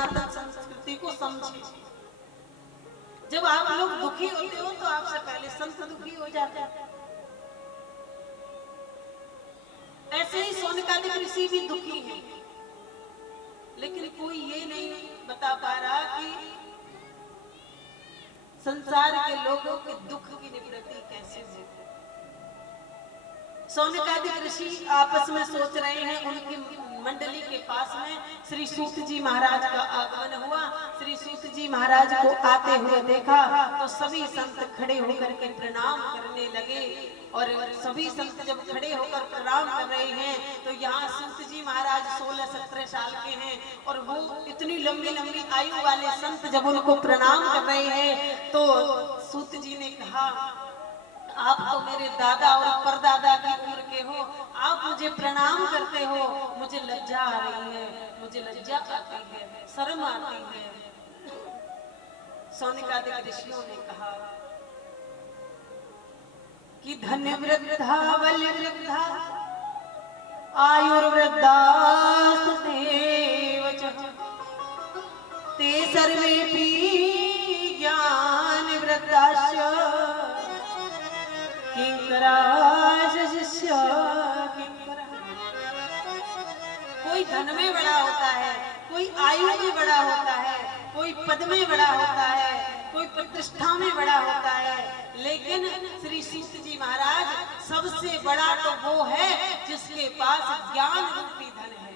सनातन संस्कृति को समझे। जब आप लोग दुखी होते हो तो आपसे पहले संत दुखी हो जाते हैं। ऐसे ही सोनकादिक ऋषि भी दुखी हैं, लेकिन कोई ये नहीं बता पा रहा कि संसार के लोगों के दुख की निवृत्ति कैसे हो। सोनकादिक ऋषि आपस में सोच रहे हैं। उनकी मंडली के पास में श्री सूत जी महाराज का आगमन हुआ। श्री सूत जी महाराज को आते हुए देखा तो सभी संत खड़े होकर के प्रणाम करने लगे। और सभी संत जब खड़े होकर प्रणाम कर रहे हैं तो यहाँ सूत जी महाराज 16-17 साल के हैं और वो इतनी लंबी लंबी आयु वाले संत जब उनको प्रणाम कर रहे हैं तो सूत जी ने कहा, आप तो मेरे दादा और परदादा की उम्र के हो, आप मुझे प्रणाम करते हो, मुझे लज्जा आ रही है, मुझे लज्जा आती है, शर्म आती है। सोनकादिक ऋषियों ने कहा कि धन्य वृद्धा बल वृद्धा आयुर्वृद्धा सुदेव ते सर्वेपि ज्ञान वृद्धाश्च कोई धन में बड़ा होता है, कोई आयु में बड़ा होता है, कोई पद में बड़ा होता है, कोई प्रतिष्ठा में बड़ा होता है, लेकिन श्री सूत जी महाराज सबसे बड़ा तो वो है जिसके पास ज्ञान रूपी धन है।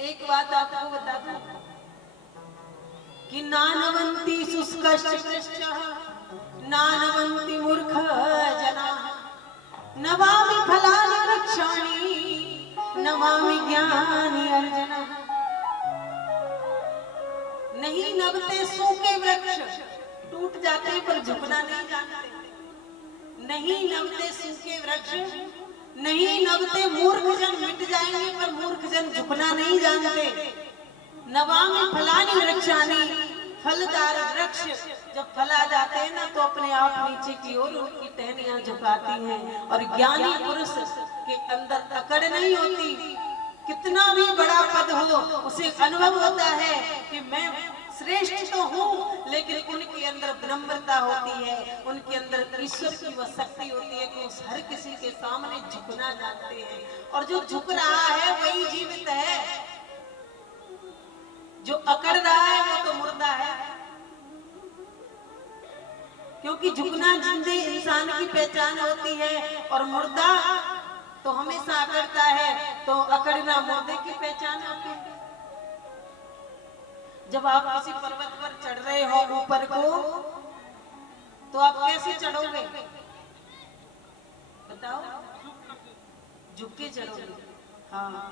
एक बात आपको बता दूं कि नानवंती शुष्कश्च नानवंती मूर्ख जना नवामि फलानि वृक्षाणि नवामि ज्ञानि अर्जना। नहीं नभते सूखे वृक्ष, टूट जाते पर झुकना नहीं जानते। नहीं नभते सूखे वृक्ष, नहीं नभते मूर्ख जन मिट जाएंगे पर मूर्ख जन झुकना नहीं जानते। नवामि फलानि वृक्षाणि, फलदार वृक्ष जब फल आ जाते हैं ना तो अपने आप नीचे की ओर उनकी टहनियां झुकाती हैं। और ज्ञानी पुरुष के अंदर अकड़ नहीं होती। कितना भी बड़ा पद हो उसे अनुभव होता है कि मैं श्रेष्ठ तो हूँ, लेकिन उनके अंदर विनम्रता होती है, उनके अंदर ईश्वर की वह शक्ति होती है कि उस हर किसी के सामने झुकना जानते हैं। और जो झुक रहा है वही जीवित है, जो अकड़ रहा है वो तो मुर्दा है। क्योंकि झुकना जिंदे इंसान की पहचान होती है और मुर्दा तो हमेशा अकड़ता है, तो अकड़ना मुर्दे की पहचान होती है। जब आप किसी पर्वत पर चढ़ रहे हो ऊपर को तो आप कैसे चढ़ोगे बताओ? झुक के चढ़ोगे। हाँ,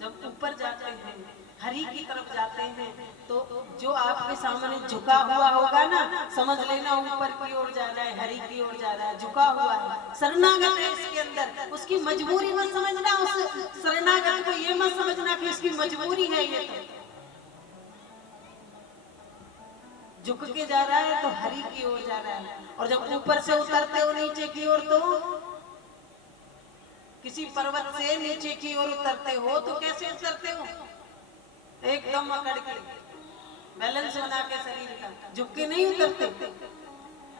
जब ऊपर जाते हैं हरि की तरफ जाते हैं तो जो आपके सामने झुका हुआ होगा ना, समझ लेना ऊपर की ओर जा रहा है, हरि की ओर जा रहा है, झुका हुआ है, शरणागत है इसके अंदर। उसकी मजबूरी मत समझना, उस शरणागत को ये मत समझना कि उसकी मजबूरी है। ये तो झुक के जा रहा है तो हरि की ओर जा रहा है। और जब ऊपर से उतरते हो नीचे की ओर तो किसी पर्वत से नीचे की ओर उतरते हो तो कैसे उतरते हो? एकदम अकड़ के, बैलेंस बना के शरीर का, झुक के नहीं उतरते।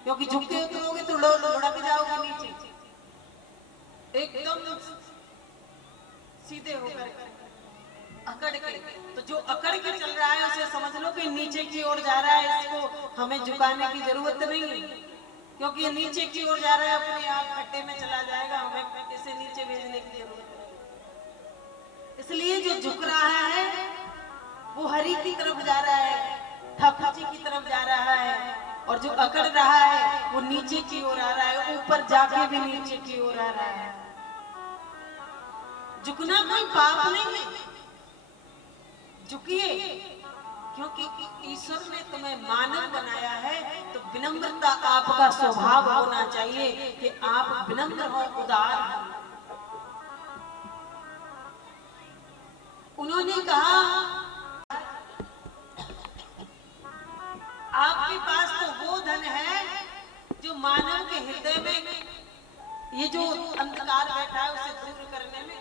क्योंकि झुक के उतरोगे तो लुढ़क जाओगे नीचे। एकदम सीधे होकर अकड़ के। तो जो अकड़ के चल रहा है उसे समझ लो कि नीचे की ओर जा रहा है, इसको हमें झुकाने की जरूरत नहीं है। क्योंकि ये नीचे की ओर जा रहा है, अपने आप खड्डे में चला जाएगा, हमें इसे नीचे भेजने की जरूरत नहीं। इसलिए जो झुक रहा है वो हरि की तरफ जा रहा है, ठाकुर जी की तरफ जा रहा है। और जो अकड़ रहा है वो नीचे की ओर आ रहा है, ऊपर जाके भी नीचे की ओर आ रहा है। झुकना कोई पाप नहीं है, झुकिए। क्योंकि ईश्वर ने तुम्हें मानव बनाया है तो विनम्रता आपका स्वभाव होना चाहिए कि आप विनम्र हो, उदार हो। उन्होंने कहा आपके पास तो वो धन है जो मानव के हृदय में ये जो अंधकार बैठा है उसे दूर करने में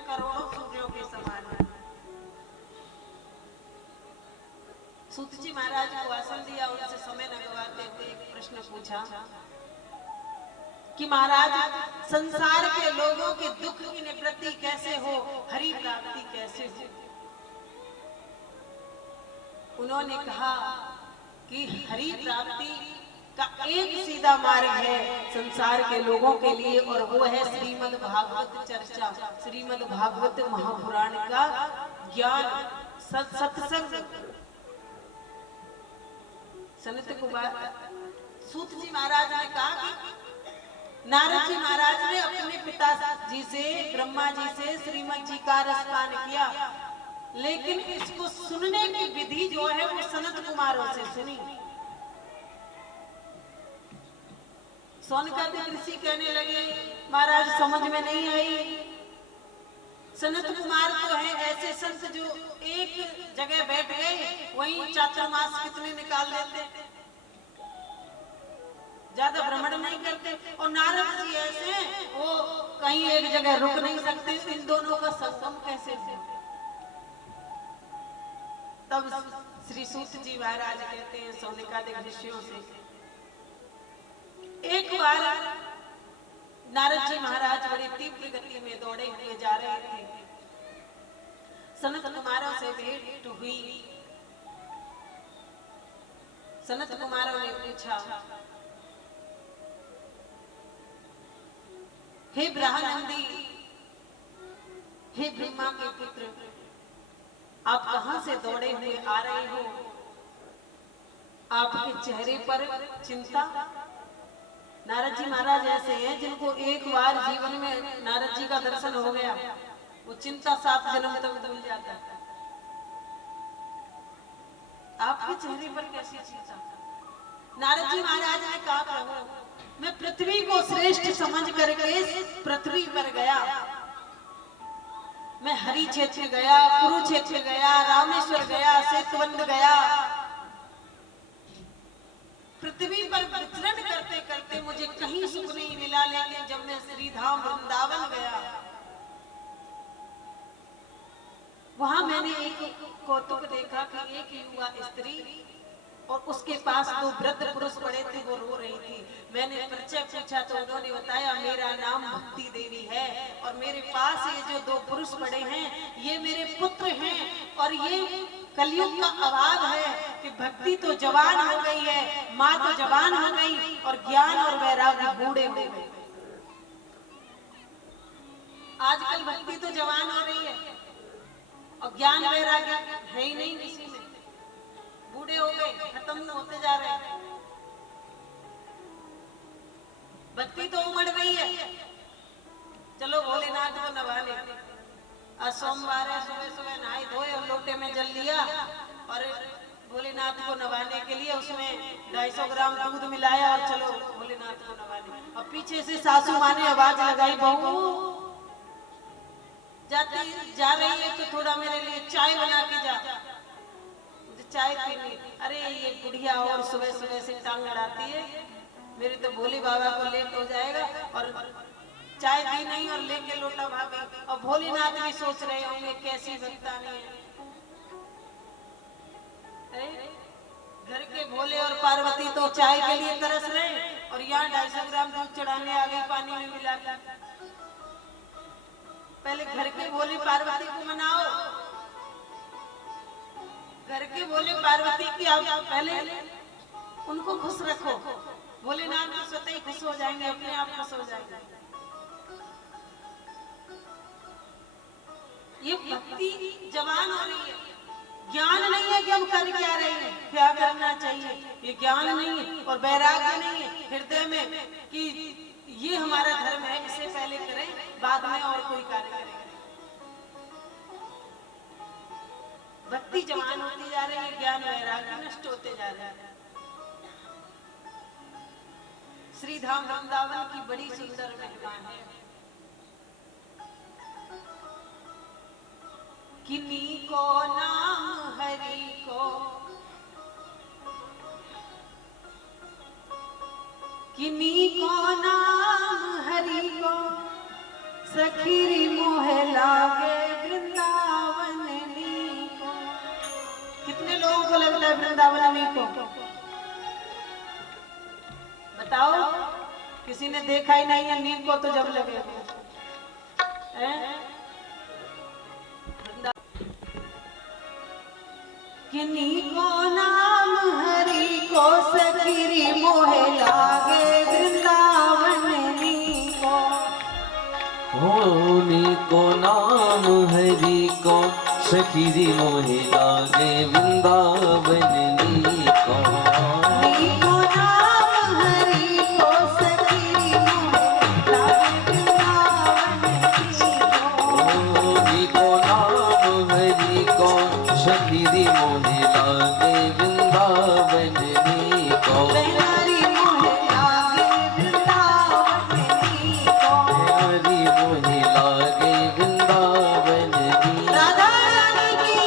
पूछा कि महाराज संसार के लोगों के दुख की निवृत्ति कैसे हो, हरि प्राप्ति कैसे हो। उन्होंने कहा कि हरि प्राप्ति का एक सीधा मार्ग है संसार के लोगों के लिए, और वो है श्रीमद् भागवत चर्चा, श्रीमद् भागवत महापुराण का ज्ञान, सत्संग। सनत कुमार सूत जी महाराज ने कहा कि नारद जी महाराज ने अपने पिताजी से, ब्रह्मा जी से श्रीमद जी का रसपान किया, लेकिन इसको सुनने की विधि जो है वो सनत कुमारों से सुनी। सोनकादिक ऋषि कहने लगे महाराज समझ में नहीं आई। सनत कुमार तो है ऐसे संत जो एक जगह बैठ गए वहीं चातुर्मास कितने निकाल देते, ज्यादा भ्रमण नहीं करते, और नारद जी ऐसे वो कहीं एक जगह रुक नहीं सकते। इन दोनों का संगम कैसे हो? तब श्री सूत जी महाराज कहते हैं सोनिकादिक ऋषियों से, एक बार नारद जी महाराज बड़ी तीव्र गति में दौड़े हुए जा रहे थे। सनत कुमारों से भेंट हुई। सनत कुमारों ने पूछा, हे ब्रह्मानंदी, हे ब्रह्मा के पुत्र, आप कहां से दौड़े हुए आ रहे हो? आपके चेहरे पर चिंता। नारद जी महाराज ऐसे हैं जिनको एक बार जीवन में नारद जी का दर्शन हो गया, वो चिंता 7 जन्म तक भूल जाता है। आपके चेहरे पर कैसी चिंता? नारद जी महाराज ने कहा, प्रभु मैं पृथ्वी को श्रेष्ठ समझ करके पृथ्वी पर गया, मैं हरि क्षेत्र गया, कुरुक्षेत्र गया, रामेश्वर गया, सेतुबंध गया। पृथ्वी पर विचरण करते करते मुझे कहीं सुख नहीं मिला, लेकिन जब मैं श्रीधाम वृंदावन गया वहां मैंने एक कौतुक देखा कि एक युवा स्त्री और उसके पास 2 वृद्ध पुरुष पड़े थे, वो रो रही थी। मैंने परिचय पूछा तो उन्होंने बताया मेरा नाम भक्ति देवी है और मेरे पास ये जो 2 पुरुष पड़े हैं ये मेरे पुत्र हैं, और ये कलयुग का अभाव है कि भक्ति तो जवान हो गई है, माँ तो जवान हो गई और ज्ञान और वैराग्य बूढ़े हो गए। आजकल भक्ति तो जवान हो रही है और ज्ञान वैराग्य है ही नहीं किसी में, बूढ़े हो गए, खत्म होते जा रहे हैं। भक्ति तो उमड़ रही है। चलो भोलेनाथ को नवाने, आज सोमवार है, सुबह सुबह नहाई धोए और लोटे में जल लिया और भोलेनाथ को नवाने के लिए उसमें 250 ग्राम दूध मिलाया और चलो भोलेनाथ को नवाने। और पीछे से सासू माँ ने आवाज लगाई, बहू जाती जा रही है तो थोड़ा मेरे लिए चाय बना के जा, मुझे चाय पीनी। अरे ये बुढ़िया और सुबह सुबह से टांग अड़ाती है, मेरे तो भोले बाबा को लेट हो जाएगा। और चाय दी नहीं और लेके लोटा भागी। और भोलेनाथ भी सोच रहे होंगे कैसी भक्तानी है। घर के भोले और पार्वती तो चाय के लिए तरस रहे और यहाँ 250 ग्राम दूध चढ़ाने आ गई पानी में मिला के। पहले घर के भोले पार्वती को मनाओ, घर के भोले पार्वती की आप पहले उनको खुश रखो, भोलेनाथ भी स्वतः ही खुश हो जाएंगे, अपने आप खुश हो जाएंगे। ये भक्ति जवान हो रही है, ज्ञान नहीं है कि हम कर क्या रहे हैं, क्या करना चाहिए, ये ज्ञान नहीं है। और वैराग्य नहीं है हृदय में कि ये हमारा धर्म है, इसे पहले करें बाद में और कोई कार्य करें। भक्ति जवान होती जा रही है, ज्ञान वैराग्य नष्ट होते जा रहे हैं। श्री धाम वृंदावन की बड़ी सुंदर महिमा है। किन्हीं को नाम हरि को, किन्हीं को नाम हरि को, सखीरी मोहे लागे वृंदावन नी को। कितने लोगों को लगता है वृंदावन नी को? किसी ने देखा ही नहीं है नींद को तो जब लगे किन्हीं को नाम हरि को सखीरी मोहे लागे वृंदावन को होनी को नाम हरि को सखीरी मोहे लागे वृंदावन को सखीरी मोहे लागे वृंदावन को हरि मोहे लागे वृंदावन राधा रानी की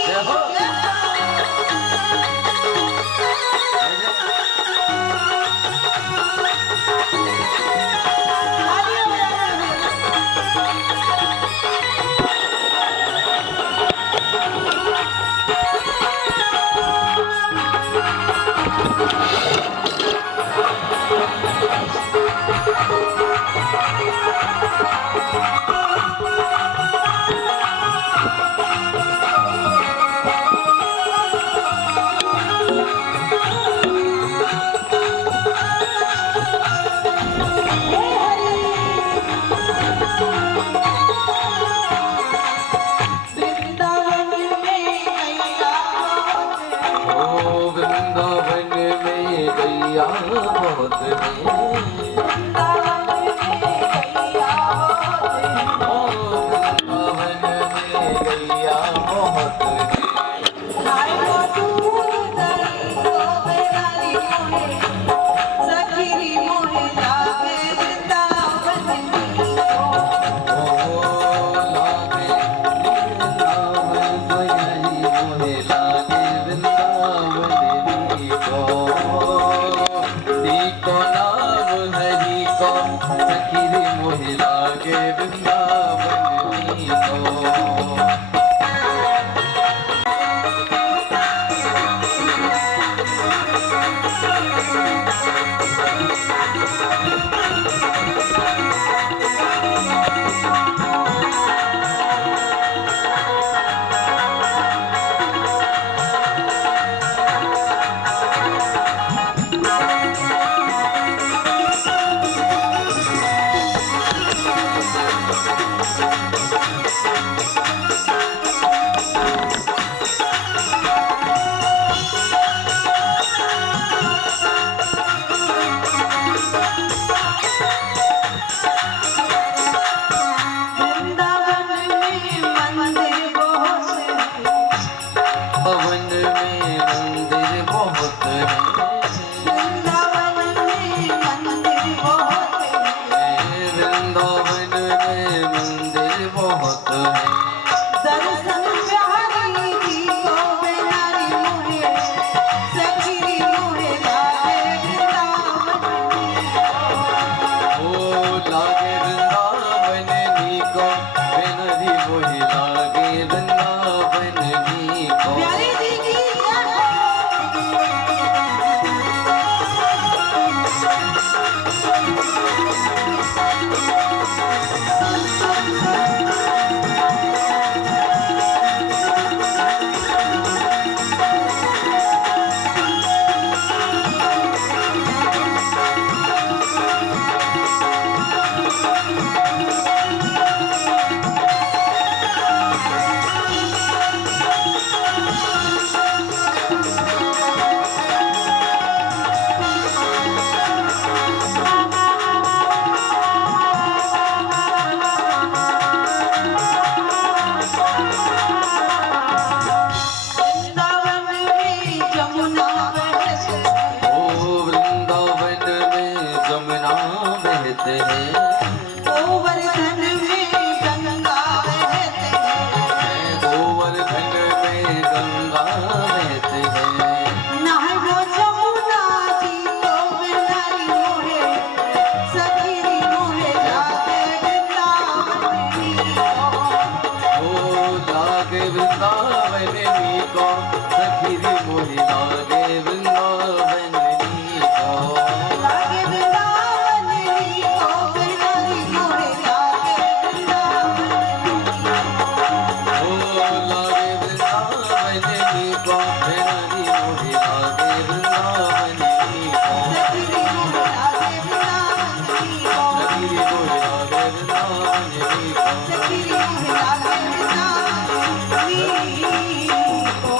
को।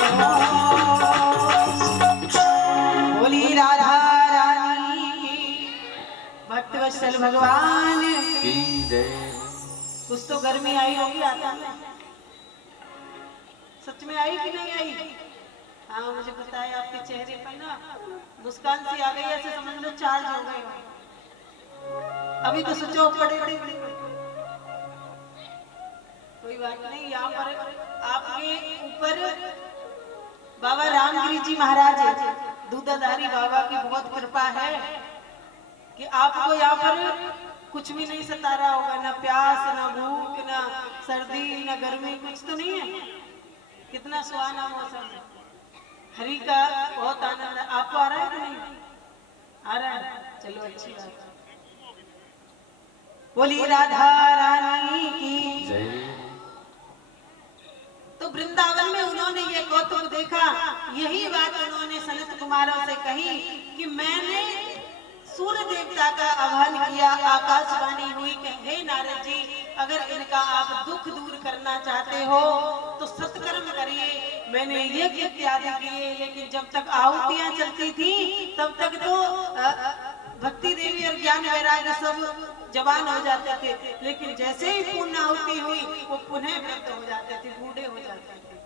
बोली राधा रानी की, भक्तवत्सल भगवान की जय। कुछ तो गर्मी आई होगी आता में, सच में आई कि नहीं आई? हाँ मुझे पता है आपके चेहरे पर ना मुस्कान सी आ गई, ऐसे समझ लो चार्ज हो गए हो। अभी तो सोचो पड़े कोई बात नहीं। यहाँ पर आपके ऊपर बाबा रामगिरी जी महाराज है, दूधाधारी बाबा की बहुत कृपा है कि आपको यहाँ पर कुछ भी नहीं सता रहा होगा, ना प्यास ना भूख ना सर्दी ना गर्मी, कुछ तो नहीं है। कितना सुहाना मौसम है, हरि का बहुत आनंद है। आपको आ रहा है कि नहीं आ रहा है? चलो अच्छी बात है। बोली राधा रानी की जय। तो वृंदावन में उन्होंने ये कौतुक देखा, यही बात उन्होंने सनत कुमारों से कही कि मैंने सूर्य देवता का आह्वान किया, आकाशवाणी हुई कि हे नारद जी, अगर इनका आप दुख दूर करना चाहते हो तो सत्कर्म करिए। मैंने यज्ञ इत्यादि किए, लेकिन जब तक आहुतियां चलती थी तब तक तो भक्ति देवी और ज्ञान वैराग्य सब जवान हो जाते थे, लेकिन जैसे ही पूर्ण आहुति हुई वो पुनः वृद्ध हो जाते थे, बूढ़े हो जाते थे।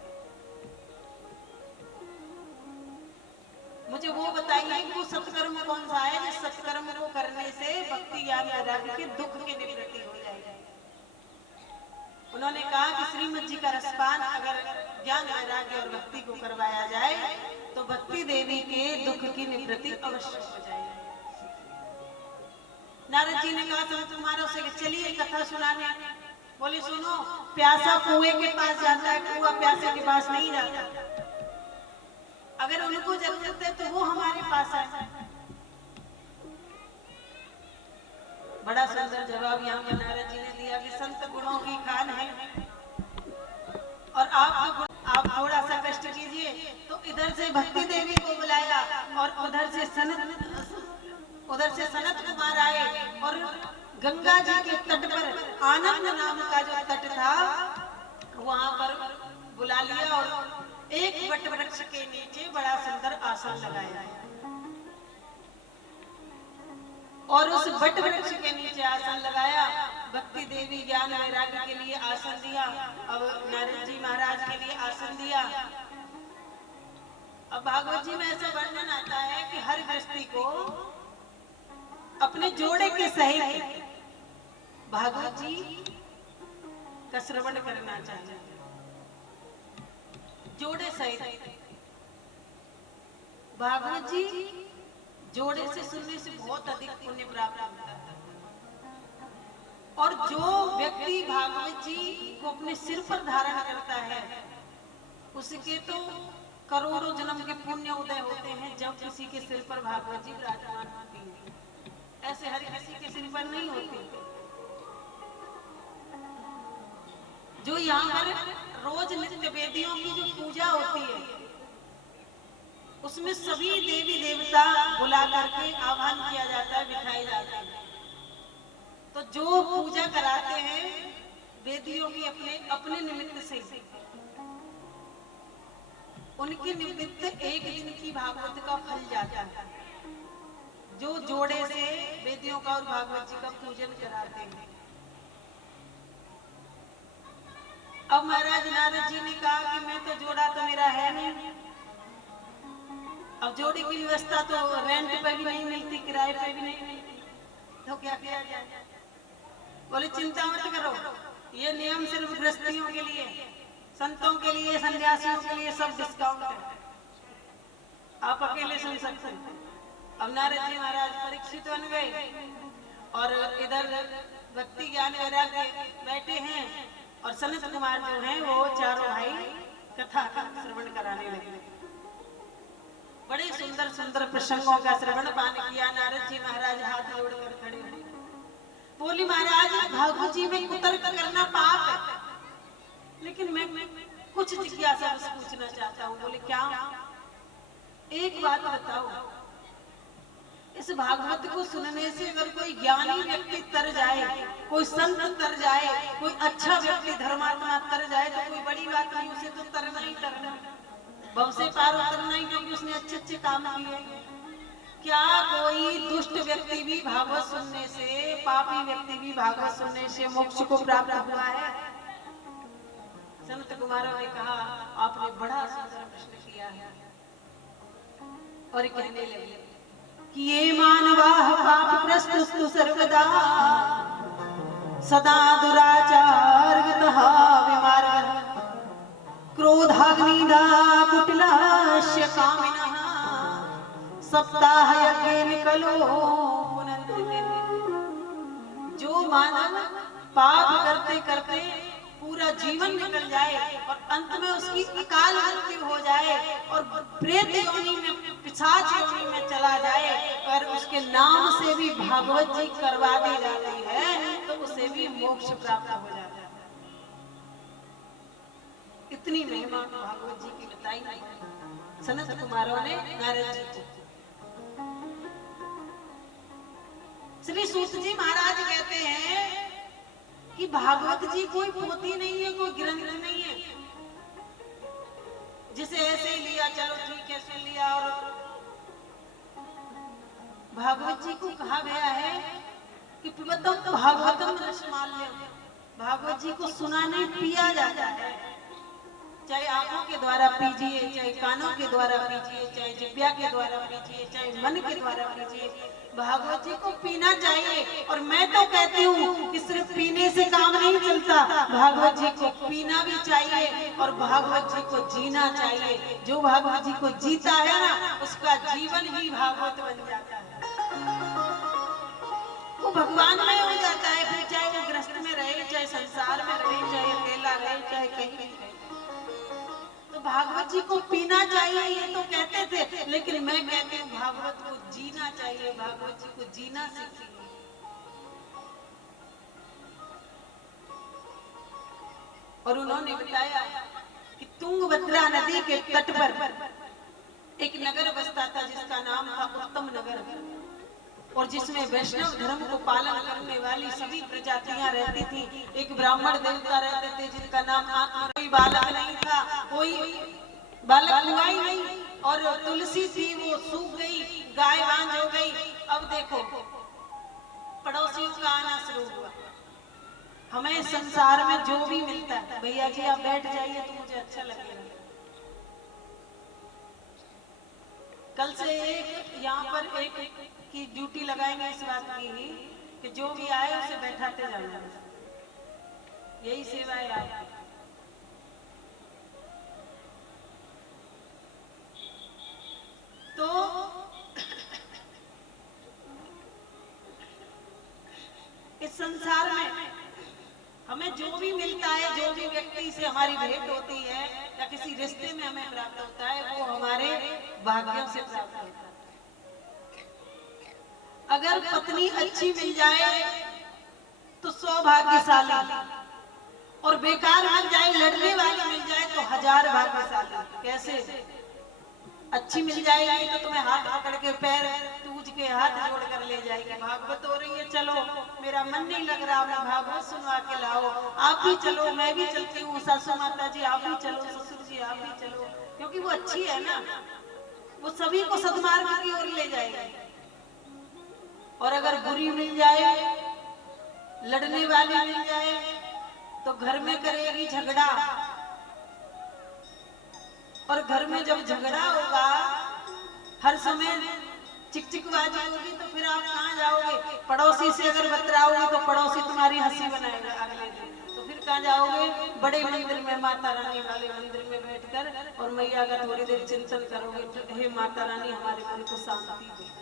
मुझे वो बताइए कि वो सत्कर्म कौन सा है जिस सत्कर्म को करने से भक्ति ज्ञान वैराग्य के दुख की निवृत्ति हो जाएगी। उन्होंने कहा कि श्रीमद जी का रसपान अगर ज्ञान वैराग्य और भक्ति को करवाया जाए तो भक्ति देवी के दुख की निवृत्ति अवश्य हो जाएगी। नारद जी ने कहा संत कुमारों से चलिए कथा सुनाने। बोले सुनो, प्यासा कुएं के पास जाता है, कुआं प्यासे के पास नहीं जाता। अगर उनको जरूरत है तो वो हमारे पास है। बड़ा सुंदर जवाब यहाँ पर नारद जी ने दिया कि संत गुणों की खान है और आप थोड़ा सा कष्ट कीजिए। तो इधर से भक्ति देवी को बुलाया और उधर से सनत कुमार आए और गंगा जी के तट पर आनंद नाम का जो तट था वहां पर बुला लिया और एक वट वृक्ष के नीचे बड़ा सुंदर आसन लगाया और उस वट वृक्ष के नीचे आसन लगाया। भक्ति देवी ज्ञान वैराग्य के लिए आसन दिया, अब नारद जी महाराज के लिए आसन दिया। अब भागवत जी में ऐसा वर्णन आता है कि हर गृहस्थी को अपने जोड़े के सहित भागवत जी का श्रवण करना चाहिए। जोड़े सहित भागवत जी जोड़े से सुनने से बहुत अधिक पुण्य प्राप्त होता है। और जो व्यक्ति भागवत जी को अपने सिर पर धारण करता है उसके तो करोड़ों जन्म के पुण्य उदय होते हैं जब किसी के सिर पर भागवत जी विराजमान होती है। ऐसे हर किसी के सिर पर नहीं होती। जो यहाँ पर रोज नित्य वेदियों की जो पूजा होती है उसमें सभी देवी देवता बुला करके आह्वान किया जाता है, बिठाए जाते हैं। तो जो पूजा कराते हैं वेदियों की अपने निमित्त से, उनके निमित्त एक दिन की भागवत का फल जाता है। जो जोड़े से वेदियों का और भागवत जी का पूजन कराते हैं। अब महाराज नारद जी ने कहा कि मैं तो जोड़ा तो मेरा है नहीं, अब जोड़ी की व्यवस्था तो रेंट पे भी नहीं मिलती, किराए पे भी नहीं मिलती, तो क्या किया जाए? बोले चिंता मत करो, ये नियम सिर्फ गृहस्थियों के लिए, संतों के लिए, सन्यासियों के लिए सब डिस्काउंट है, आप अकेले सुन सकते हैं। अब नारद जी महाराज परीक्षित बन गए और इधर भक्ति ज्ञान वैराग्य बैठे हैं और सनत कुमार जो हैं वो चारों भाई कथा का श्रवण कराने लगे। बड़े सुंदर सुंदर प्रसंगों का श्रवण पान किया। नारद जी महाराज हाथ जोड़कर खड़े हुए। बोली महाराज भागवत जी में कुतर्क करना पाप है, लेकिन मैं कुछ जिज्ञासा पूछना चाहता हूँ। बोले क्या? एक बात बताओ, इस भागवत को सुनने से अगर कोई ज्ञानी व्यक्ति तर जाए, कोई संत तर जाए, कोई अच्छा व्यक्ति धर्मात्मा तर जाए तो कोई बड़ी बात नहीं, उसे तो भव से पार उतरना ही, क्योंकि उसने अच्छे अच्छे काम किए। क्या कोई दुष्ट व्यक्ति भी भागवत सुनने से, पापी व्यक्ति भी भागवत सुनने से मोक्ष को प्राप्त हुआ है? संत कुमारों ने कहा आपने बड़ा सुंदर प्रश्न किया है। और कहने लगे कि ये मानवाः पापग्रस्तस्तु सर्वदा सदा दुराचारगतः विमार्गः क्रोधाग्निदा कुटिलास्य कामिनः सप्ताहयज्ञेन कलो पुनन्ति। जो मानव पाप करते करते पूरा जीवन निकल जाए और अंत में उसकी अकाल मृत्यु हो जाए और प्रेत योनि में, पिशाच योनि में चला जाए, और उसके नाम से भी भागवत जी करवा दी जाती है तो उसे भी मोक्ष प्राप्त हो जाता है। इतनी महिमा भागवत जी की बताई सनत कुमारों ने नारद जी को। श्री सूत जी महाराज कहते हैं कि भागवत जी कोई पोथी नहीं है, कोई ग्रंथ नहीं है जिसे ऐसे ही लिया चलो ठीक है सुन लिया। और भागवत जी को कहा गया है कि पिबतम भागवतम रसमाल्यम, भागवत जी को सुना नहीं पिया जाता है। चाहे आंखों के द्वारा पीजिए, चाहे कानों के द्वारा पीजिए, चाहे जिह्वा के द्वारा पीजिए, चाहे मन के द्वारा पीजिए, भागवत जी को पीना चाहिए। और मैं तो कहती हूँ कि सिर्फ पीने से काम नहीं चलता, भागवत जी को पीना भी चाहिए और भागवत जी को जीना चाहिए। जो भागवत जी को जीता है ना, उसका जीवन ही भागवत बन जाता है, वो भगवान में हो जाता है। फिर चाहे वो गृहस्थ में रहे, चाहे संसार में रहे, चाहे अकेला रहे, चाहे कहीं भी रहे, तो भागवत जी को पीना चाहिए ये तो कहते थे, लेकिन मैं कहती हूँ भागवत को जीना चाहिए, भागवत जी को जीना सीखिए। और उन्होंने बताया कि तुंगभद्रा नदी के तट पर एक नगर बसता था जिसका नाम था उत्तम नगर, और जिसमें वैष्णव धर्म को पालन करने वाली सभी प्रजातियां रहती थी। एक ब्राह्मण देवता रहते थे जिनका नाम आत्मा, कोई बालक नहीं था, कोई बालक हुआ ही नहीं, और तुलसी थी वो सूख गई, गाय बांझ हो गई। अब देखो पड़ोसी का आना शुरू हुआ। हमें संसार में जो भी मिलता है, भैया जी आप बैठ जाइए तो मुझे अच्छा लगेगा। कल से एक यहाँ पर एक की ड्यूटी लगाएंगे इस बात की ही कि जो भी आए उसे बैठाते जाना, यही सेवा है आपकी। तो इस संसार में हमें जो भी मिलता है, जो भी व्यक्ति से हमारी भेंट होती है या किसी रिश्ते में हमें प्राप्त होता है, वो हमारे भाग्यों से प्राप्त होता है। अगर पत्नी अच्छी मिल जाए तो सौभाग्यशाली, और बेकार मिल जाए, लड़ने वाली मिल जाए तो हजार भाग्यशाली। कैसे? अच्छी मिल जाएगी तो तुम्हें हाथ पकड़ के पैर टूट के हाथ जोड़ कर ले जाएगी। भागवत हो रही है, चलो मेरा मन नहीं लग रहा, मैं भागवत सुनवा के लाओ, आप भी चलो, मैं भी चलती हूँ, सासू माता जी आप भी चलो, ससुर जी आप भी चलो, क्योंकि वो अच्छी है ना, वो सभी को सद्मार्ग की ओर ले जाएगी। और अगर बुरी मिल जाए, लड़ने वाली मिल जाए, तो घर में करेगी झगड़ा, और घर में जब झगड़ा होगा, हर समय चिकचिकबाजी होगी, तो फिर आप कहाँ जाओगे? पड़ोसी से अगर बतराओगे तो पड़ोसी तुम्हारी हंसी बनाएगा अगले दिन, तो फिर कहाँ जाओगे? बड़े मंदिर में, माता रानी वाले मंदिर में बैठकर और मैया का थोड़ी देर चिंतन करोगे, हे माता रानी हमारे मन को शांति दे।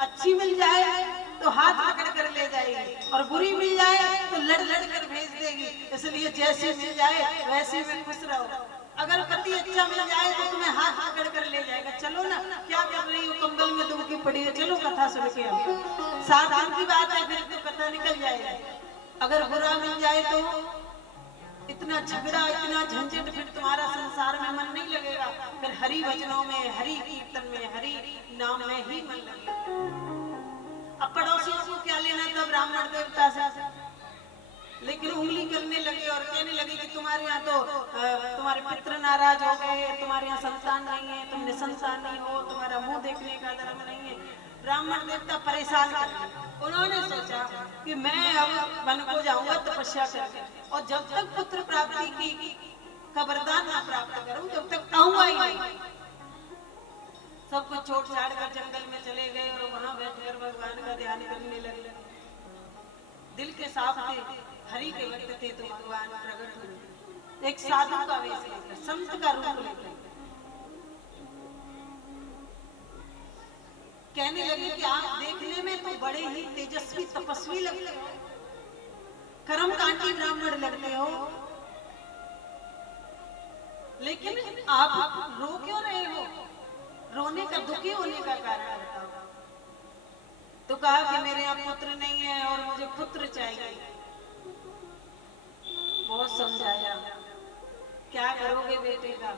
अच्छी मिल जाए तो हाथ पकड़ कर ले जाएगी, और बुरी मिल जाए तो लड़ लड़ कर भेज देगी। इसलिए जैसी मिल जाए वैसे में खुश रहो। अगर पति अच्छा मिल जाए तो तुम्हें हाथ पकड़ कर ले जाएगा, चलो ना, क्या कर रही हो, कंबल में दुबकी पड़ी है, चलो कथा सुन के आओ। 7 दिन की बात है, फिर तो पता निकल जाएगा। अगर बुरा मिल जाए तो इतना झगड़ा, इतना झंझट, फिर तुम्हारा संसार में मन नहीं लगेगा, फिर हरि भजनों में, हरि कीर्तन में, हरि नाम में ही मन लगेगा। अब पड़ोसियों को क्या लेना था ब्राह्मण देवता से, लेकिन उंगली करने लगे और कहने लगे कि तुम्हारे यहाँ तो तुम्हारा तुम्हारे पितृ नाराज हो गए, तुम्हारे यहाँ संतान नहीं है, तुम निसंतान नहीं हो, तुम्हारा मुंह देखने का धर्म नहीं है, ब्राह्मण देवता परेशान कर दिए। उन्होंने सोचा कि मैं अब वन को जाऊंगा तपस्या करके, और जब तक पुत्र प्राप्ति की खबरदार ना प्राप्त करूं तब तक आऊंगा ही नहीं। सब कुछ छोड़ छाड़ कर जंगल में चले गए और वहां बैठकर भगवान का ध्यान करने लगे। दिल के साफ थे, हरि के भक्त थे, तो भगवान प्रकट हुए एक साधु का वेश लेकर, संत का रूप लेकर। कहने लगे कि आप देखने में तो बड़े ही तेजस्वी तपस्वी लगते हो, कर्मकांडी ब्राह्मण लगते हो, लेकिन आप रो क्यों रहे हो? रोने का, दुखी होने का कारण बताओ। तो कहा कि मेरे यहाँ पुत्र नहीं है और मुझे पुत्र चाहिए। बहुत समझाया, क्या करोगे बेटे का?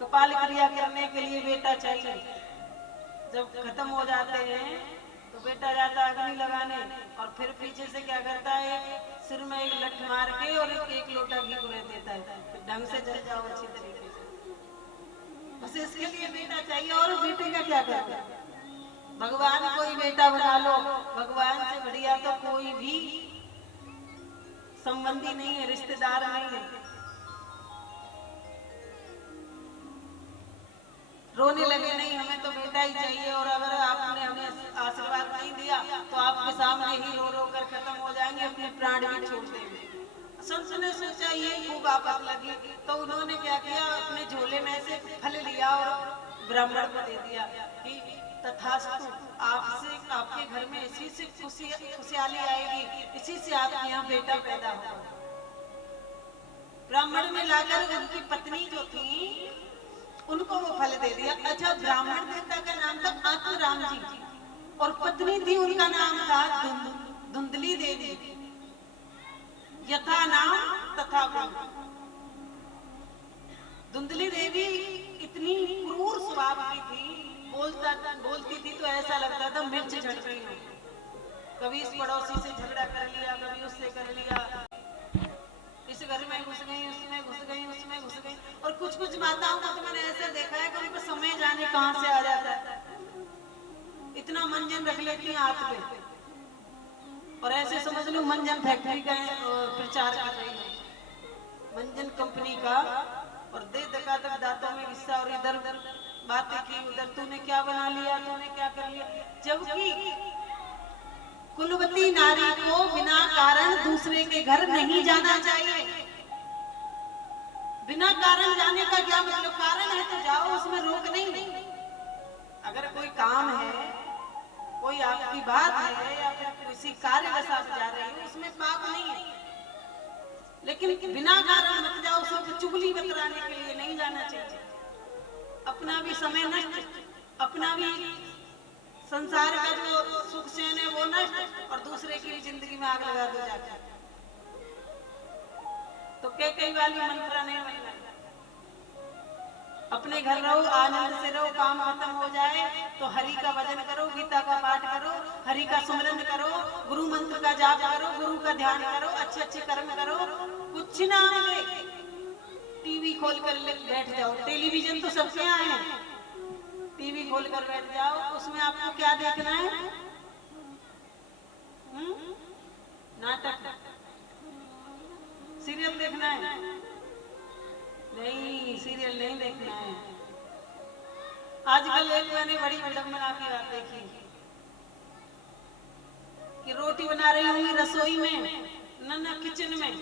कपाल क्रिया करने के लिए बेटा चाहिए। जब खत्म हो जाते हैं तो बेटा जाता अग्नि लगाने, और फिर पीछे से क्या करता है, सिर में एक लठ मार के और एक लोटा घी गुरे देता है, ढंग से जल जाओ अच्छी तरीके से। बस इसके लिए बेटा चाहिए, और बेटे का क्या करना? भगवान को ही बेटा बना लो, भगवान से बढ़िया तो कोई भी संबंधी नहीं है, रिश्तेदार नहीं है। रोने लगे, नहीं हमें तो बेटा ही चाहिए, और अगर आपने हमें आशीर्वाद नहीं दिया तो आपके सामने ही रो रो कर खत्म हो जाएंगे, अपने प्राण भी छोड़ देंगे। संत ने सोचा ये खूब आफत लगी, तो उन्होंने क्या किया, अपने झोले में से फल लिया और ब्राह्मण को दे दिया कि तथास्तु, आपसे, आपके घर में इसी से खुशहाली आएगी, इसी से आपके यहाँ बेटा पैदा होगा। ब्राह्मण ने लाकर उनकी पत्नी जो थी उनको वो फल दे दिया। अच्छा, ब्राह्मण देवता का नाम था आत्मराम जी, और पत्नी थी, उनका नाम था धुंधली देवी। यथा नाम तथा गुण। धुंधली देवी इतनी क्रूर स्वभाव की थी, बोलती थी तो ऐसा लगता था मिर्च झड़ रही हो। कभी इस पड़ोसी से झगड़ा कर लिया, कभी उससे कर लिया, इस घर में घुस गई, उसमें घुस गई, उसमें घुस गई। और कुछ कुछ माताओं को तो मैंने ऐसा देखा है कि उनको समय जाने कहां से आ जाता है, इतना मंजन रख लेती हैं हाथ पे, और ऐसे समझ लो मंजन फैक्ट्री का प्रचार कर रही है, मंजन कंपनी का, और दे दका तक दांतों में हिस्सा, और इधर उधर बातें की, उधर तूने क्या बना लिया, तूने क्या कर लिया। जबकि कुलवती नारी को बिना कारण दूसरे के घर नहीं जाना चाहिए। बिना कारण जाने का क्या मतलब? कारण है तो जाओ, उसमें रोक नहीं। अगर कोई काम है, कोई आपकी बात है, या फिर किसी कार्य के साथ जा रहे हो, उसमें पाप नहीं है, लेकिन बिना कारण मत जाओ, सब चुगली बतराने के लिए नहीं जाना चाहिए। अपना भी समय नष्ट, अपना भी संसार का जो सुख चैन है वो नष्ट, और दूसरे की भी जिंदगी में आग लगा दो जाकर। तो कई वाली मंत्रा नहीं बनना, अपने घर रहो, आनंद से रहो, काम खत्म हो जाए तो हरि का भजन करो, गीता का पाठ करो, हरि का सुमिरन करो, गुरु मंत्र का जाप करो, गुरु का ध्यान करो, अच्छे अच्छे कर्म करो। कुछ ना मिले, टीवी खोल कर बैठ जाओ, टेलीविजन तो सबके यहाँ है, टीवी खोल कर बैठ जाओ, उसमें आपको क्या देखना है? नाटक, सीरियल देखना है? नहीं, सीरियल नहीं देखना है। आजकल एक मैंने बड़ी विडंबना की बात देखी कि रोटी बना रही होंगी रसोई में, ना किचन में,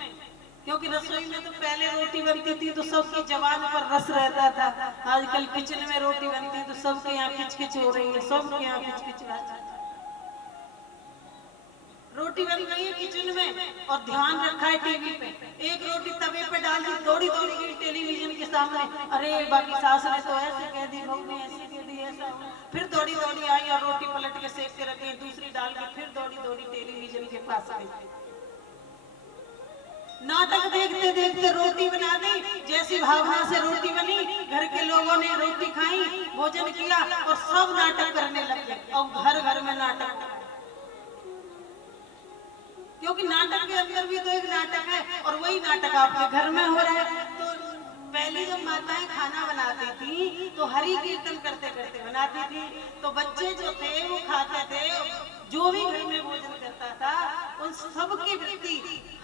क्योंकि रसोई में तो पहले रोटी बनती थी तो सबकी जबान पर रस रहता था। आजकल किचन में रोटी बनती तो सबके यहाँ किचकिच हो रही है, सबके यहाँ किचकिच। रोटी बन गई है किचन में और ध्यान रखा है टीवी पे, एक रोटी तवे पे डाल दी, दौड़ी दौड़ी गई टेलीविजन के सामने, अरे बाकी सास ने तो ऐसे कह दी, बहू ने ऐसे कह दी, ऐसा, फिर दौड़ी दौड़ी आई और रोटी पलट के सेक के रखी, दूसरी डाल के फिर दौड़ी दौड़ी टेलीविजन के पास आई। नाटक देखते देखते रोटी बना दी, जैसी भावना से रोटी बनी, घर के लोगों ने रोटी खाई, भोजन किया और सब नाटक करने लगे। और घर घर में नाटक, क्योंकि नाटक के अंदर भी तो एक नाटक है, और वही नाटक आपके घर में हो रहा है। तो माताएं खाना बनाती थी तो हरि कीर्तन करते करते बनाती थी, तो बच्चे जो थे वो खाते थे, जो भी घर में भोजन करता था उन सबकी वृत्ति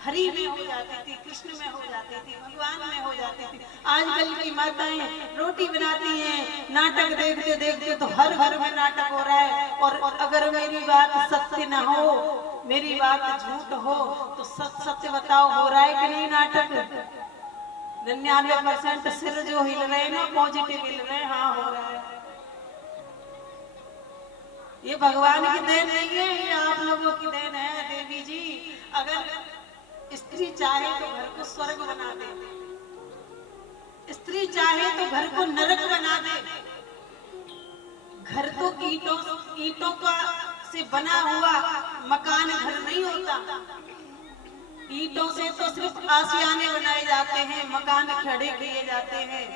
हरि में हो जाती थी, कृष्ण में हो जाती थी, भगवान में हो जाती थी। आजकल की माताएं रोटी बनाती हैं, नाटक देखते देखते तो हर घर में नाटक हो रहा है, और अगर मेरी बात सत्य न हो, मेरी बात झूठ हो, तो सच सत्य बताओ, हो रहा है कि नहीं नाटक? 99% सिर जो हिल रहे हैं ना, पॉजिटिव हिल रहे हैं, हाँ हो रहा है। ये भगवान की देन नहीं है, ये आप लोगों की देन है। देवी जी, अगर स्त्री चाहे तो घर को स्वर्ग बना दे, स्त्री चाहे तो घर को नरक बना दे। घर तो ईंटों का से बना हुआ मकान घर नहीं होता, ईंटों से तो सिर्फ आशियाने बनाए जाते हैं, मकान खड़े किए जाते हैं।